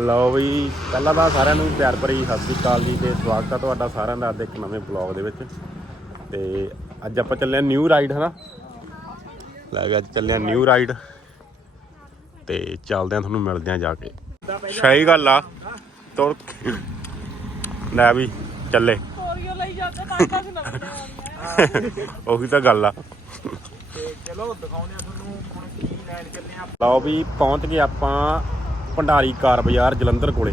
ਲਓ ਵੀ ਪਹਿਲਾਂ ਤਾਂ ਸਾਰਿਆਂ ਨੂੰ ਪਿਆਰ ਭਰੀ ਸਤਿ ਸ੍ਰੀ ਅਕਾਲ ਜੀ ਤੇ ਸਵਾਗਤ ਹੈ ਤੁਹਾਡਾ ਸਾਰਿਆਂ ਦਾ ਅੱਜ ਇੱਕ ਨਵੇਂ ਬਲੌਗ ਦੇ ਵਿੱਚ। ਤੇ ਅੱਜ ਆਪਾਂ ਚੱਲੇ ਆ ਨਿਊ ਰਾਈਡ ਹਨਾ? ਲੈ ਵੀ ਅੱਜ ਚੱਲੇ ਆ ਨਿਊ ਰਾਈਡ ਤੇ ਚੱਲਦੇ ਆ ਤੁਹਾਨੂੰ ਮਿਲਦੇ ਆ ਜਾ ਕੇ। ਸਹੀ ਗੱਲ ਆ। ਤੁਰ ਲੈ ਵੀ ਚੱਲੇ। ਉਹੀ ਤਾਂ ਗੱਲ ਆ। ਚਲੋ ਦਿਖਾਉਂਦੇ ਆ ਤੁਹਾਨੂੰ ਹੁਣ ਕੀ ਲੈਣ ਚੱਲੇ ਆ। ਲਓ ਵੀ ਪਹੁੰਚ ਗਏ ਆਪਾਂ ਭੰਡਾਰੀ ਕਾਰ ਬਾਜ਼ਾਰ ਜਲੰਧਰ ਕੋਲੇ।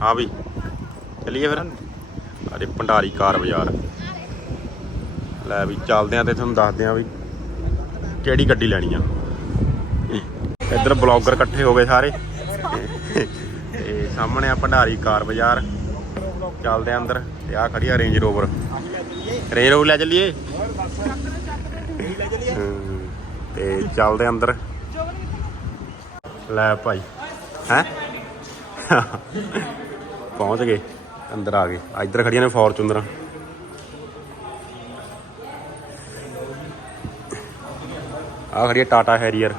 ਹਾਂ ਵੀ ਚੱਲੀਏ ਫਿਰ। ਅਰੇ ਭੰਡਾਰੀ ਕਾਰ ਬਾਜ਼ਾਰ। ਲੈ ਵੀ ਚੱਲਦੇ ਆ ਤੇ ਤੁਹਾਨੂੰ ਦੱਸਦੇ ਆ ਵੀ ਕਿਹੜੀ ਗੱਡੀ ਲੈਣੀ ਆ। ਇੱਧਰ ਬਲੌਗਰ ਇਕੱਠੇ ਹੋ ਗਏ ਸਾਰੇ। ਤੇ ਸਾਹਮਣੇ ਆ ਭੰਡਾਰੀ ਕਾਰ ਬਾਜ਼ਾਰ। ਚੱਲਦੇ ਆ ਅੰਦਰ। ਤੇ ਆ ਖੜੀ ਆ ਰੇਂਜ ਰੋਵਰ ਰੇਂਜ ਰੋਵਰ ਲੈ ਚੱਲੀਏ। ਹਮ, ਤੇ ਚੱਲਦੇ ਆ ਅੰਦਰ। ਲੈ ਭਾਈ। ਹੈ? ਪਹੁੰਚ ਗਏ ਅੰਦਰ ਆ ਗਏ। ਆ ਇੱਧਰ ਖੜੀਆਂ ਨੇ ਫੋਰਚੂਨਰਾਂ। ਆ ਖੜੀ ਟਾਟਾ ਹੈਰੀਅਰ।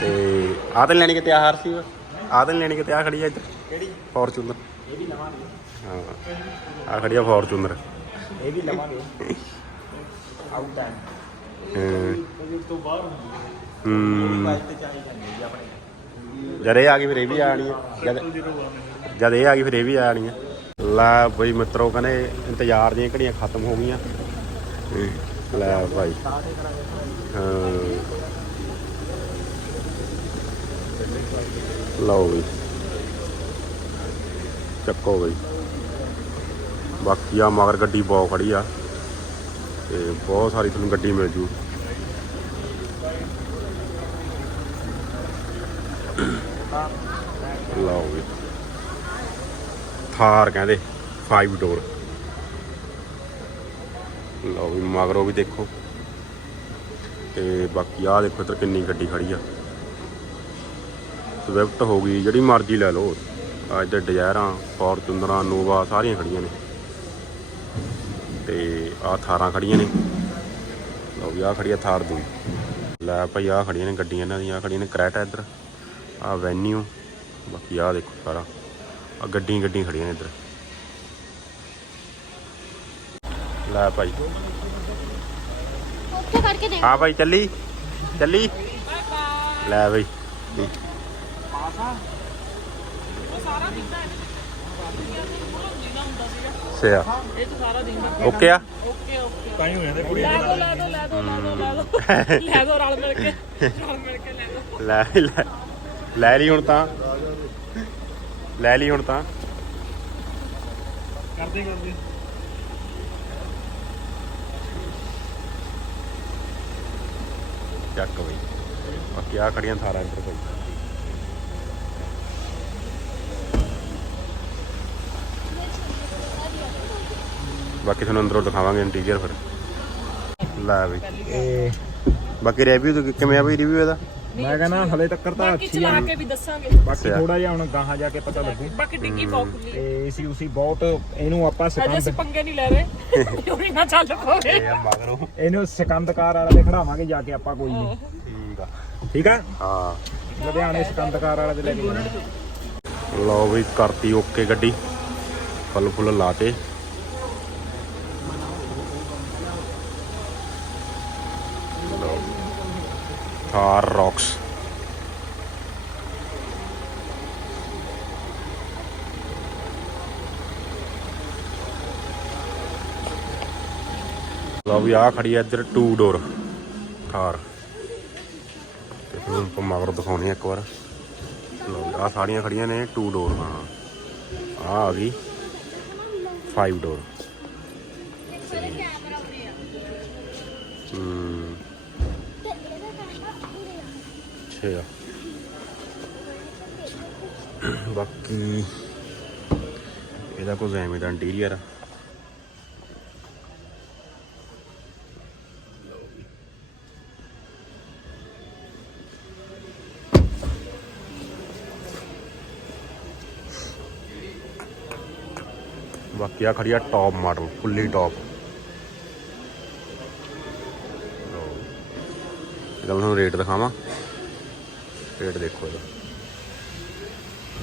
ਤੇ ਆ ਤਾਂ ਲੈਣੀ ਕਿਤੇ ਆਹਰ ਸੀ ਆ ਤਾਂ ਲੈਣੀ ਕਿਤੇ ਆ ਖੜੀ ਹੈ ਇੱਧਰ। ਕਿਹੜੀ? ਫੋਰਚੂਨਰ। ਇਹ ਵੀ ਲਵਾਂਗੇ ਹਾਂ। ਆ ਖੜੀ ਆ ਫੋਰਚੂਨਰ। ਇਹ ਵੀ ਲਵਾਂਗੇ। ਆਊਟ ਟਾਈਮ ਹੂੰ ਇਹ ਤੋਂ ਬਾਹਰ ਹੁੰਦੀ ਹੂੰ। ਹੈ। ਤੇ ਚਾਹੀ ਜਾਂਦੀ ਹੈ ਆਪਣੇ। ਜਦ ਇਹ ਆ ਗਈ ਫਿਰ ਇਹ ਵੀ ਆਣੀ ਹੈ। ਜਦ ਜਦ ਇਹ ਆ ਗਈ ਫਿਰ ਇਹ ਵੀ ਆਣੀ ਹੈ। ਲੈ ਬਈ ਮਿੱਤਰੋ ਕਹਿੰਦੇ ਇੰਤਜ਼ਾਰ ਦੀਆਂ ਘੜੀਆਂ ਖਤਮ ਹੋ ਗਈਆਂ। ਲੈ ਭਾਈ। ਲਓ ਬਈ। ਚੱਕੋ ਬਈ। ਬਾਕੀ ਆ ਮਗਰ ਗੱਡੀ ਬਹੁਤ ਖੜੀ ਆ ਤੇ ਬਹੁਤ ਸਾਰੀ ਤੁਹਾਨੂੰ ਗੱਡੀ ਮਿਲ ਜੂ। ਲਓ ਵੀ। ਥਾਰ ਕਹਿੰਦੇ 5 ਡੋਰ ਲਓ ਵੀ, ਮਗਰੋਂ ਵੀ ਦੇਖੋ। ਤੇ ਬਾਕੀ ਆਹ ਦੇਖੋ ਇੱਧਰ ਕਿੰਨੀ ਗੱਡੀ ਖੜੀ ਆ। ਸਵਿਫਟ ਹੋ ਗਈ, ਜਿਹੜੀ ਮਰਜ਼ੀ ਲੈ ਲਓ। ਅੱਜ ਇੱਧਰ ਡਿਜ਼ਾਇਰਾਂ ਫੋਰਚੂਨਰਾਂ ਨੋਵਾ ਸਾਰੀਆਂ ਖੜੀਆਂ ਨੇ। ਤੇ ਆਹ ਥਾਰਾਂ ਖੜੀਆਂ ਨੇ। ਲਓ ਵੀ ਆਹ ਖੜੀ ਆ ਥਾਰ ਦੂਈ। ਲੈ ਭਾਈ ਆਹ ਖੜੀਆਂ ਨੇ ਗੱਡੀਆਂ ਇਹਨਾਂ ਦੀਆਂ ਖੜੀਆਂ ਨੇ ਕਰੈਟਾ ਇੱਧਰ। ਆ ਵੈਨਿਊ ਬਾਕੀ ਆ ਦੇਖੋ ਸਾਰਾ। ਆ ਗੱਡੀਆਂ ਗੱਡੀਆਂ ਖੜੀਆਂ ਨੇ ਇੱਧਰ। ਲੈ ਭਾਈ। ਉੱਥੇ ਕਰਕੇ ਦੇਖ। ਹਾਂ ਭਾਈ ਚੱਲੀ। ਚੱਲੀ। ਲੈ ਭਾਈ ਉਹ ਸਾਰਾ ਦਿਖਦਾ ਹੈ ਨਾ ਹੁੰਦਾ ਸੀਗਾ। ਸਿਆ ਇਹ ਤਾਂ ਸਾਰਾ ਦਿਖਦਾ ਓਕੇ ਆ? Okay okay. ਤਾਂ ਹੀ ਹੋ ਜਾਂਦਾ ਕੁੜੀ ਲੈ ਦੋ ਲੈ ਦੋ ਲੈ ਦੋ ਲੈ ਦੋ ਲੈ ਦੋ। ਲੈ ਦੋ ਰਲ ਮਿਲ ਕੇ ਰਲ ਮਿਲ ਕੇ ਲੈ ਦੋ। ਲੈ ਲੈ। ਲੈ ਲਈ ਹੁਣ ਤਾਂ। ਲੈ ਲਈ ਹੁਣ ਤਾਂ। ਕਰਦੇ ਕਰਦੇ। ਚੱਕ ਬਈ। ਬਾਕੀ ਆ ਖੜੀਆਂ ਥਾਰਾਂ ਇੱਧਰ ਭਾਈ ਬਾਕੀ ਤੁਹਾਨੂੰ ਅੰਦਰੋਂ ਦਿਖਾਵਾਂਗੇ ਇੰਟੀਰੀਅਰ ਫਿਰ। ਲੈ ਬਈ ਇਹ ਬਾਕੀ ਰਿਵਿਊ ਕਿਵੇਂ ਆ ਬਈ ਰਿਵਿਊ ਇਹਦਾ? ਮੈਂ ਕਹਿੰਦਾ ਹਲੇ ਤੱਕ ਤਾਂ ਬਾਕੀ ਅੱਛੀ ਚਲਾ ਆ ਕੇ ਵੀ ਦੱਸਾਂਗੇ। ਬਾਕੀ ਅੱਛਾ। ਥੋੜਾ ਜਿਹਾ ਹੁਣ ਗਾਹਾਂ ਜਾ ਕੇ ਪਤਾ ਲੱਗੂ। ਬਾਕੀ ਡਿੱਗੀ ਬਹੁਤ ਖੁੱਲੀ। ਹੈ ਤੇ ਏਸੀ ਉਸੀ ਬਹੁਤ ਇਹਨੂੰ ਆਪਾਂ ਅਜੇ ਅਸੀਂ ਸਿਕੰਦ ਪੰਗੇ ਨਹੀਂ ਲੈ ਰਹੇ। ਯੂਰੀ ਨਾ ਚੱਲ ਪਵੇ? ਇਹ ਆ ਮਗਰੋਂ। ਇਹਨੂੰ ਸਿਕੰਦਕਾਰ ਵਾਲੇ ਦੇ ਖੜਾਵਾਂਗੇ ਜਾ ਕੇ ਆਪਾਂ ਕੋਈ ਨਹੀਂ। ਠੀਕ ਆ। ਠੀਕ ਆ? ਹਾਂ। ਲੁਧਿਆਣੇ ਸਿਕੰਦਕਾਰ ਵਾਲੇ ਦੇ ਲੈ ਕੇ ਜਾਣਾ। ਲਓ ਵੀ ਕਰਤੀ ਓਕੇ ਗੱਡੀ। ਫੁੱਲ ਫੁੱਲ ਲਾਤੇ ਲਓ ਥਾਰ ਰੌਕਸ ਲਓ ਵੀ ਆ ਖੜੀ ਹੈ ਇੱਧਰ 2 ਡੋਰ ਥਾਰ ਤੇ ਤੁਹਾਨੂੰ ਆਪਾਂ ਮਗਰ ਦਿਖਾਉਣੀ ਇੱਕ ਵਾਰ। ਲਓ ਆ ਸਾਰੀਆਂ ਖੜੀਆਂ ਨੇ 2 ਡੋਰ ਹਾਂ ਆ ਆ ਗਈ 5 ਡੋਰ ਇੱਥੇ ਆ। ਬਾਕੀ ਇਹਦਾ ਕੋਈ ਐਵੇਂ ਦਾ ਇੰਟੀਰੀਅਰ ਆ ਬਾਕੀ ਆ ਖੜੀ ਟੌਪ ਮਾਡਲ ਫੁੱਲੀ ਟੌਪ ਇਹਦਾ ਮੈਂ ਰੇਟ ਦਿਖਾਵਾਂ। ਰੇਟ ਦੇਖੋ ਇਹਦਾ।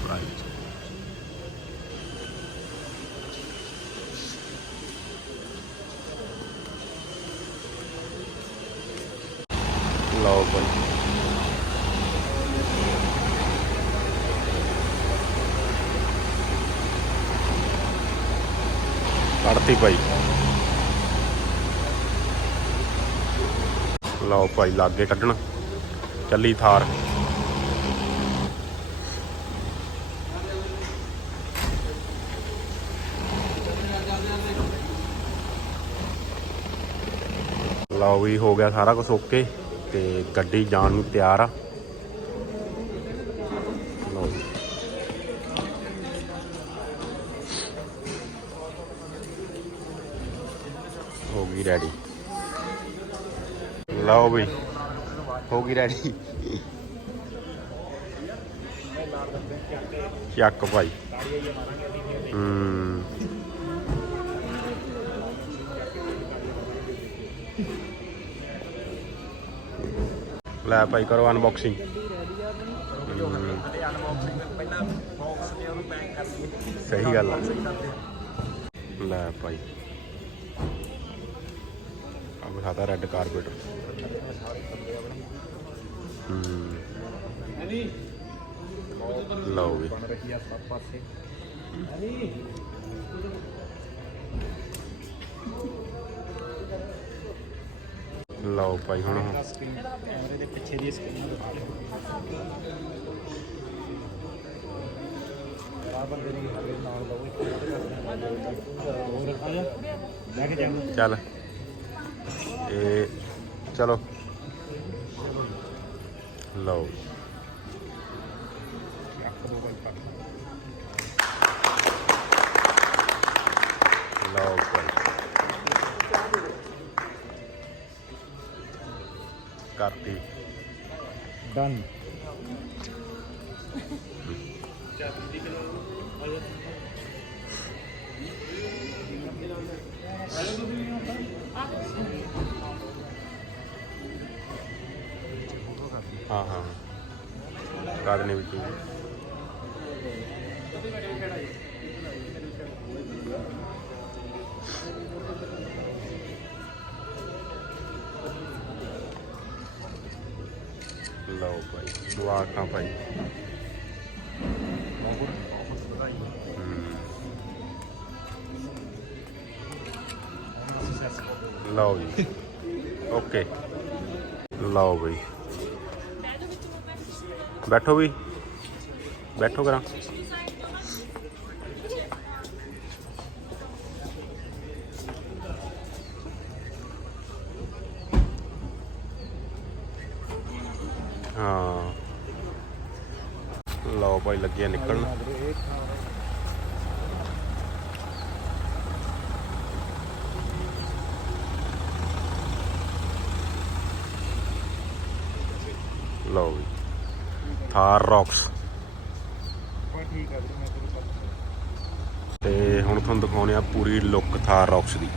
ਪ੍ਰਾਈਸ ਲਓ ਭਾਈ ਕੱਢਤੀ ਭਾਈ ਲਓ ਭਾਈ ਲਾਗੇ ਕੱਢਣ। ਚੱਲੀ ਥਾਰ। ਲਓ ਵੀ ਹੋ ਗਿਆ ਸਾਰਾ ਕੁਝ ਓਕੇ, ਤੇ ਗੱਡੀ ਜਾਣ ਨੂੰ ਤਿਆਰ ਆ। ਹੋ ਗਈ ਰੈਡੀ ਲਓ ਬਈ ਹੋ ਗਈ ਰੈਡੀ ਚੱਕ ਭਾਈ। ਹੂੰ। ਲੈ ਭਾਈ ਕਰੋ ਅਨਬਾਕਸਿੰਗ ਸਹੀ ਗੱਲ ਆ। ਆ। ਲੈ ਭਾਈ। ਆ ਬਿਠਾਤਾ ਰੈੱਡ ਕਾਰਪੇਟ ਹੂੰ। ਲਓ ਵੀ। ਲਓ ਭਾਈ ਹੁਣ। ਕੈਮਰੇ ਦੇ ਪਿੱਛੇ ਦੀ ਸਕਰੀਨ ਦਿਖਾ ਦਿਓ ਚੱਲ। ਇਹ ਚਲੋ। ਲਓ। ਡਨ ਹਾਂ ਹਾਂ ਕਾਦਨੇ ਵਿੱਚ ਹੀ। ਲਓ ਭਾਈ ਦੁਆਕਾਂ ਭਾਈ। ਹਮ। ਲਓ ਜੀ। ਓਕੇ। ਲਓ ਬਈ। ਬੈਠੋ ਵੀ। ਬੈਠੋ ਕਰਾਂ। ਹਾਂ। ਲਓ ਭਾਈ ਲੱਗੇ ਆ ਨਿਕਲਣ। ਲਓ ਵੀ ਥਾਰ ਰੌਕਸ ਠੀਕ ਤੇ ਹੁਣ ਤੁਹਾਨੂੰ ਦਿਖਾਉਣੇ ਆ ਪੂਰੀ ਲੁੱਕ ਥਾਰ ਰੌਕਸ ਦੀ।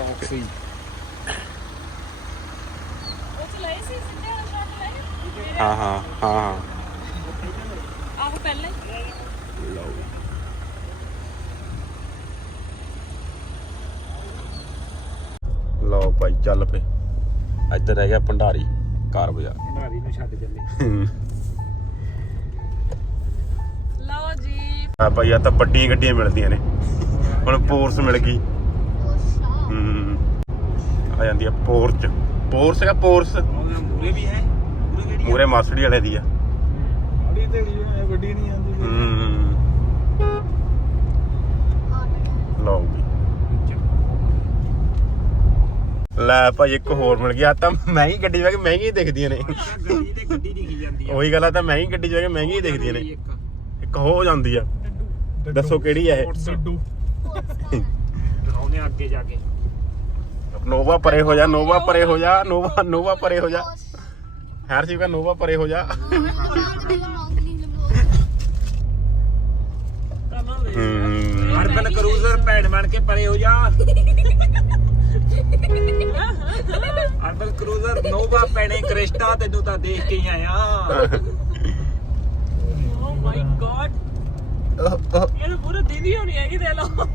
ਆ ਰੌਕਸੀ ਉਹ ਚ ਲਏ ਸੀ ਸਿੱਧੇ ਵਾਲਾ ਸ਼ਾਟ ਲਏ ਹਾਂ ਹਾਂ ਹਾਂ ਹਾਂ। ਆਹ ਪਹਿਲੇ ਹੀ। ਲਓ। ਲਓ ਭਾਈ ਚੱਲ ਪਏ। ਇੱਧਰ ਰਹਿ ਗਿਆ ਭੰਡਾਰੀ ਕਾਰ ਬਾਜ਼ਾਰ। ਨਾਰੀ ਨੂੰ ਛੱਡ ਚੱਲੇ। ਲਓ ਜੀ। ਆ ਭਾਈ ਆ ਤਾਂ ਵੱਡੀਆਂ ਗੱਡੀਆਂ ਮਿਲਦੀਆਂ ਨੇ। ਹੁਣ ਪੋਰਸ ਮਿਲ ਗਈ। ਹੂੰ ਆ ਜਾਂਦੀ ਆ ਪੋਰਚ। ਪੋਰਸ ਹੈ ਪੋਰਸ। ਮੂਰੇ ਵੀ ਹੈ? ਮੂਰੇ ਕਿਹੜੀ ਮੂਰੇ ਮਾਸੜੀ ਵਾਲੇ ਦੀ ਆ। ਆੜੀ ਤੇ ਗੱਡੀ ਨਹੀਂ ਆਉਂਦੀ। ਹੂੰ। ਲਓ ਵੀ ਲੈ ਭਾਈ ਇੱਕ ਹੋਰ ਮਿਲ ਗਿਆ। ਤਾਂ ਮਹਿੰਗੀ ਗੱਡੀ ਵਾ ਕੇ ਮਹਿੰਗੀ ਦਿਖਦੀਆਂ ਨੇ। ਗੱਡੀ ਤੇ ਗੱਡੀ ਦਿਖੀ ਜਾਂਦੀ ਉਹੀ ਗੱਲ ਆ ਤਾਂ ਮਹਿੰਗੀ ਗੱਡੀ ਵਾ ਕੇ ਮਹਿੰਗੀ ਦਿਖਦੀਆਂ ਨੇ। ਇੱਕ ਇੱਕ ਹੋ ਜਾਂਦੀ ਆ। ਦੱਸੋ ਕਿਹੜੀ ਆ ਇਹ? ਡੱਡੂ। ਦਿਖਾਉਨੇ ਅੱਗੇ ਜਾ ਕੇ। ਨੋਵਾ ਪਰੇ ਹੋ ਜਾ ਨੋਵਾ ਪਰੇ ਹੋ ਜਾ ਨੋਵਾ ਨੋਵਾ ਪਰੇ ਹੋ ਜਾ। ਹਰ ਚੀਜ਼ ਦਾ ਨੋਵਾ ਪਰੇ ਹੋ ਜਾ। ਕਮਾਂਗੇ ਹੂੰ ਹਰਪਨ ਕਰੋ ਭੈਣ ਬਣ ਕੇ ਪਰੇ ਹੋ ਜਾ। ਅਰਬਨ ਕਰੂਜ਼ਰ ਨੋਵਾ ਪੈਣੇ ਕ੍ਰਿਸਟਾ ਤੈਨੂੰ ਤਾਂ ਦੇਖ ਕੇ ਹੀ ਆਇਆ। ਓ ਮਾਈ ਗॉड ਇਹ ਪੂਰੇ ਦਿਨ ਹੀ ਹੋਣੀ ਹੈਗੀ ਦੇ ਲਓ।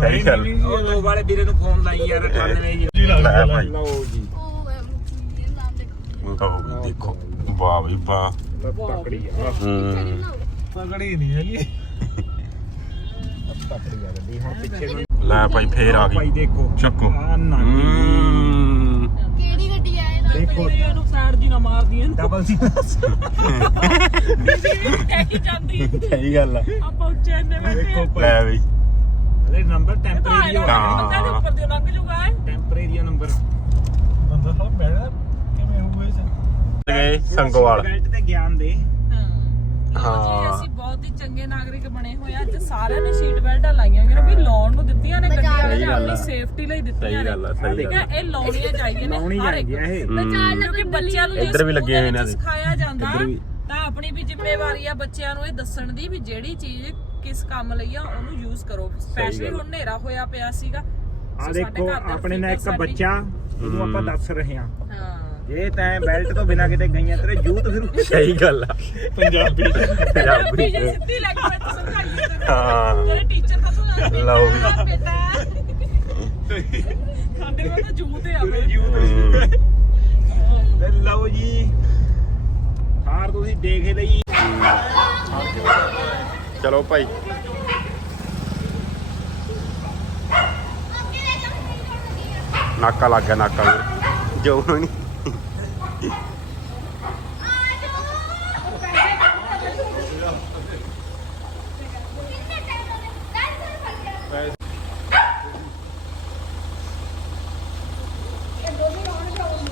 ਸਹੀ ਗੱਲ। ਉਹ ਨੋਵਾ ਵਾਲੇ ਵੀਰੇ ਨੂੰ ਫੋਨ ਲਾਈ ਯਾਰ 98 ਜੀ ਲੈ ਭਾਈ। ਲਓ ਜੀ। ਲਓ ਵੀ ਦੇਖੋ। ਵਾਹ ਵੀ ਵਾਹ। ਤਕੜੀ ਆ। ਹੂੰ। ਤਕੜੀ ਨਹੀਂ ਹੈਗੀ। ਤਕੜੀ ਆ ਗੱਡੀ ਹੁਣ ਪਿੱਛੇ ਨੂੰ ਲੈ ਭਾਈ ਫੇਰ ਆ ਭਾਈ ਗਈ। ਦੇਖੋ। ਚੱਕੋ। ਹੂੰ। ਕਿਹੜੀ ਗੱਡੀ ਆ ਇਹਦਾ ਦੇਖੋ। ਇਹਨੂੰ ਸਾਈਡ ਦੀ ਨਾ ਮਾਰਦੀਆਂ ਡਬਲ ਸੀ। ਕਹਿ ਕੇ ਜਾਂਦੀ। ਸਹੀ ਗੱਲ ਆ। ਆਪਾਂ ਉੱਚੇ ਨੇ ਬੈਠੇ ਭਾਈ। ਲੈ ਵੀ ਅਰੇ ਨੰਬਰ ਟੈਂਪਰੇਰੀ ਆਇਆ ਹਾਂ। ਬੰਦਾ ਦੇ ਉੱਪਰ ਦੀ ਲੰਘ ਜੂਗਾ। ਟੈਂਪਰੇਰੀ ਨੰਬਰ ਬੰਦਾ ਹਾਂ ਬੈਠਾ ਕਿਵੇਂ ਹੋਊਗਾ ਇਸ ਗਏ ਸੰਗੋਵਾਲ ਬੈਲਟ ਤੇ ਗਿਆਨ ਦੇ ਹਾਂ ਹਾਂ। ਅਸੀਂ ਬਹੁਤ ਹੀ ਚੰਗੇ ਨਾਗਰਿਕ ਬਣੇ ਹੋਏ ਆ ਅੱਜ ਸਾਰਿਆਂ ਨੇ ਸੀਟ ਬੈਲਟਾਂ ਲਾਈਆਂ ਕਿ ਵੀ ਲਾਉਣ ਨੂੰ ਦਿੱਤੀਆਂ ਨੇ ਗੱਡੀ ਵਾਲੇ ਸਹੀ ਨੇ ਗੱਲ ਆ। ਆਪਣੀ ਸੇਫਟੀ ਲਈ ਦਿੱਤੀਆਂ ਸਹੀ ਨੇ ਗੱਲ ਆ ਸਹੀ ਠੀਕ ਗੱਲ ਹੈ ਇਹ ਲਾਉਣੀਆਂ ਚਾਹੀਦੀਆਂ ਨੇ ਲਾਉਣੀ ਹਰ ਇੱਕ ਚਾਹੀਦੀ ਆ ਇਹ ਹੂੰ। ਕਿਉਂਕਿ ਬੱਚਿਆਂ ਨੂੰ ਜੇ ਇੱਧਰ ਵੀ ਸਕੂਲ ਲੱਗੇ ਹੋਏ ਦੇ ਇਹਨਾਂ ਵਿੱਚ ਦੇ। ਸਿਖਾਇਆ ਜਾਂਦਾ ਇੱਧਰ ਵੀ। ਤਾਂ ਆਪਣੀ ਵੀ ਜ਼ਿੰਮੇਵਾਰੀ ਆ ਬੱਚਿਆਂ ਨੂੰ ਇਹ ਦੱਸਣ ਦੀ ਵੀ ਜਿਹੜੀ ਚੀਜ਼ ਕਿਸ ਕੰਮ ਲਈ ਆ ਉਹਨੂੰ ਯੂਜ਼ ਕਰੋ। ਸਪੈਸ਼ਲੀ ਗੱਲ। ਹੁਣ ਹਨੇਰਾ ਹੋਇਆ ਪਿਆ ਸੀਗਾ। ਆ ਸਾਡੇ ਦੇਖੋ ਘਰ ਦੇ ਆਪਣੇ ਨਾਲ ਇੱਕ ਬੱਚਾ ਉਹਨੂੰ ਆਪਾਂ ਦੱਸ ਰਹੇ ਹਾਂ। ਹਾਂ। ਜੇ ਤੈਂ ਬੈਲਟ ਤੋਂ ਬਿਨਾ ਕਿਤੇ ਗਈਆਂ ਤੇਰੇ ਯੂਥ ਫਿਰ ਸਹੀ ਗੱਲ ਆ। ਪੰਜਾਬੀ। ਪੰਜਾਬੀ। ਜੇ ਸਿੱਧੀ ਲੱਗ ਪਈ ਤਾਂ ਸਮਝਾਈਏ ਤੈਨੂੰ ਹਾਂ। ਤੇਰੇ ਟੀਚਰ ਤਾਂ ਸੁਣਾ ਲਓ ਵੀ। ਬੇਟਾ ਸਾਡੇ ਕੋਲ ਤਾਂ ਜੂਤ ਆ ਬਈ। ਤੇ ਲਓ ਜੀ ਹਾਰ ਤੁਸੀਂ ਦੇਖ ਹੀ ਲਈ। ਚਲੋ ਭਾਈ। ਨਾਕਾ ਲੱਗ ਗਿਆ ਨਾਕਾ। ਜੋ ਨਹੀਂ ਲਓ ਜੀ ਲਓ ਲਓ ਜੀ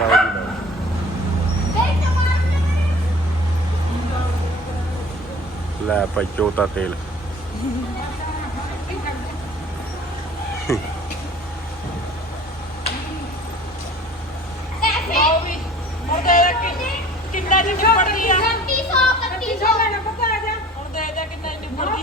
ਲਓ ਲੈ ਭਾਈ ਚੋਤਾ ਤੇਲ। ਕਿੰਨਾ ਦੀ ਨਿਬੜ ਗਈ ਆ ਹੁਣ ਦੇ ਦੇ ਕਿੰਨਾ ਦੀ ਨਿਬੜ ਗਈ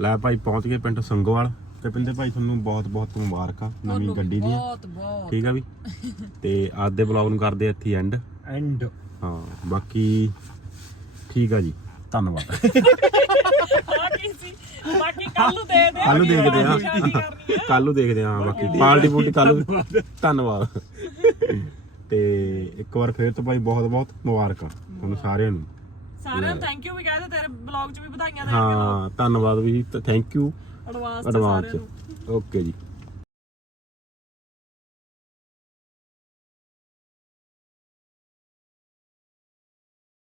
ਲੈ ਭਾਈ ਪਹੁੰਚ ਗਏ ਪਿੰਡ ਸੰਗੋਵਾਲ। ਤੇ ਪਿੰਦੇ ਭਾਈ ਤੁਹਾਨੂੰ ਬਹੁਤ ਬਹੁਤ ਮੁਬਾਰਕਾਂ ਨਵੀਂ ਗੱਡੀ ਦੀਆਂ। ਬਹੁਤ ਬਹੁਤ। ਠੀਕ ਆ ਵੀ? ਤੇ ਅੱਜ ਦੇ ਬਲੌਗ ਨੂੰ ਕਰਦੇ ਆ ਇੱਥੇ ਐਂਡ ਐਂਡ ਹਾਂ ਬਾਕੀ ਠੀਕ ਆ ਜੀ। ਧੰਨਵਾਦ। ਆ ਕੀ ਸੀ? ਬਾਕੀ ਕੱਲ ਨੂੰ ਦੇ ਦੇ ਕੱਲ ਨੂੰ ਦੇਖਦੇ ਆ। ਆ। ਕੱਲ ਨੂੰ ਦੇਖਦੇ ਆ ਬਾਕੀ ਪਾਰਟੀ ਪੂਰਟੀ ਕੱਲ ਨੂੰ। ਧੰਨਵਾਦ। ਤੇ ਇੱਕ ਵਾਰ ਫੇਰ ਤੋਂ ਭਾਈ ਬਹੁਤ ਬਹੁਤ ਮੁਬਾਰਕਾਂ ਤੁਹਾਨੂੰ ਸਾਰਿਆਂ ਨੂੰ। ਸਾਰਿਆਂ ਨੂੰ ਥੈਂਕ ਯੂ ਵੀ ਕਹਿ ਦੇ ਤੇਰੇ ਬਲੌਗ 'ਚ ਵੀ ਵਧਾਈਆਂ ਦੇ ਹਾਂ ਧੰਨਵਾਦ ਵੀ ਥੈਂਕ ਯੂ ਐਡਵਾਂਸ ਐਡਵਾਂਸ ਸਾਰਿਆਂ ਨੂੰ। ਓਕੇ ਜੀ।